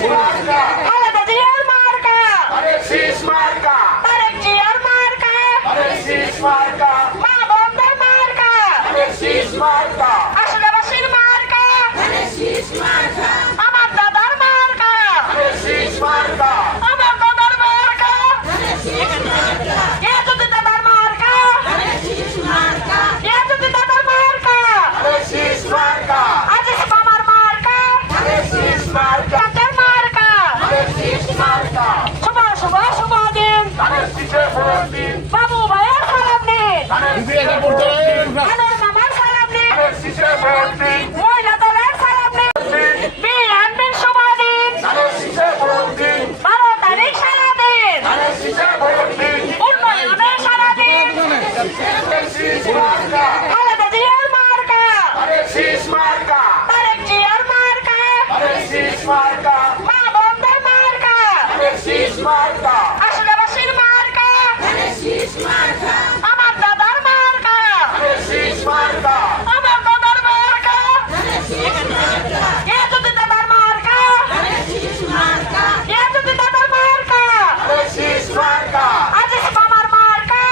খালেদা জিয়ার মার্কা তারেক জিয়ার মার্কা মা বন্ধের মার্কা আশুরাবাসীর মার্কা আমার দাদার মার্কা আমার দাদার মার্কা ইয়াজুদ্দিন দাদার মার্কা ইয়াজুদ্দিন দাদার মার্কা আজিজ মামার মার্কা চাচার মার্কা শুভ দিন বাবু ভাইয়ের সালাম নিন আনোয়ার মামার সালাম নিন মহিলা দলের সালাম নিন বিএনপির শুভ দিন 12 তারিখ সারাদিন উন্নয়নের সারাদিন খালেদা জিয়ার মার্কা তারেক জিয়ার মার্কা মা বন্ধের মার্কা আশুরাবাসীর মার্কা আমার দাদার মার্কা আমার দাদার মার্কা ইয়াজুদ্দিন দাদার মার্কা ইয়াজুদ্দিন দাদার মার্কা আজিজ মামার মার্কা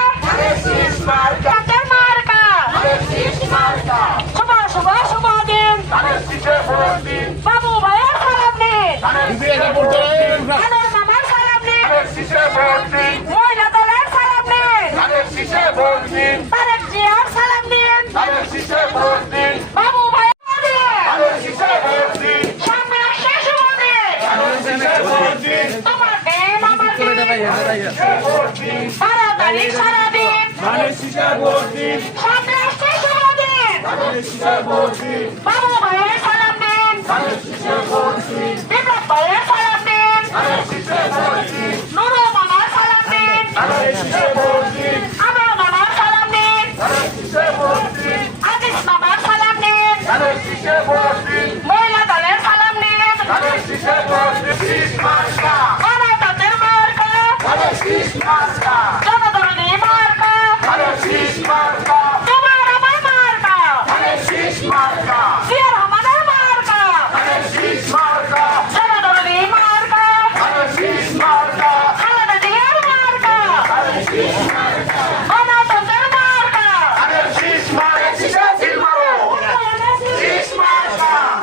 চাচার মার্কা শুভ দিন বাবু ভাইয়ের সালাম নিন আনোয়ার মামার সালাম নিন মহিলা দলের সালাম নিন তারেক জিয়ার সালাম নিন বাবু ভাইয়ের সামনে আসছে শুভ দিন তোমার দিন আমার দিন 12 তারিখ সারাদিন সামনে আসছে শুভ দিন বাবু ভাইয়ের সালাম নিন বিপ্লব ভাইয়ের সালাম নিন নুরুল মামার সালাম নিন আমার মামার সালাম নিন আজিজ মামার সালাম নিন মহিলা দলের সালাম নিন গণতন্ত্রের মার্কা জনগণের মার্কা তোমার আমার মার্কা জিয়া রহমানের মার্কা জনগণের মার্কা খালেদা জিয়ার মার্কা গণতন্ত্রের মার্কা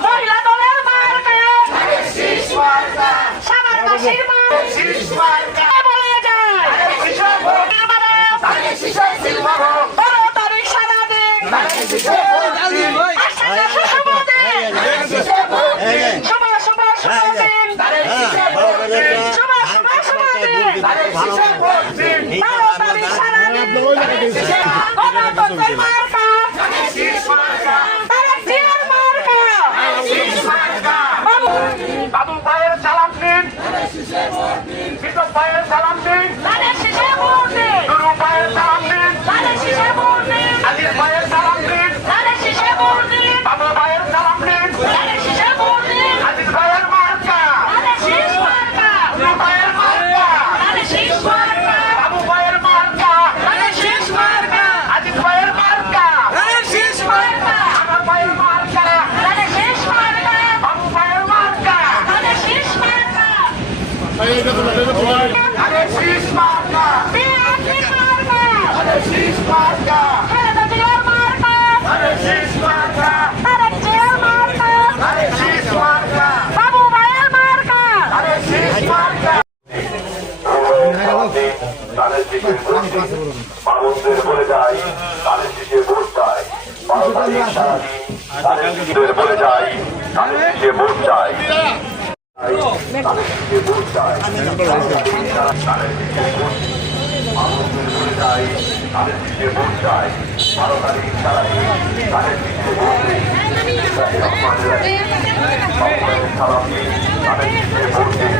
মহিলা দলের মার্কা সাবানবাসীর মার্কা বলে যায় 12 তারিখ সারাদিন বাবু ভাইয়ের সালাম নিন বিপ্লব ভাইয়ের সালাম নিন নুরু ভাইয়ের সালাম নিন আজিজ ভাইয়ের সালাম নিন বাবু ভাইয়ের সালাম নিন আজিজ ভাইয়ের মার্কা নুরু ভাইয়ের মার্কা বাবু ভাইয়ের মার্কা আজিজ ভাইয়ের মার্কা আমার ভাইয়ের মার্কা বাবু ভাইয়ের মার্কা খালেদা জিয়ার মার্কা তারেক জিয়ার মার্কা বাবু ভাইয়ের মার্কা মানুষদের বলে যায় তাদের শেষে ভোট চায় বলে যায় তাদের শেষে ভোট চায় মানুষদের বলে যায় তাদের শেষে ভোট চায় 12 তারিখ সারাদিন তাদের শেষে ভোট নেই সালাম দিন তাদের শেষে ভোট নেই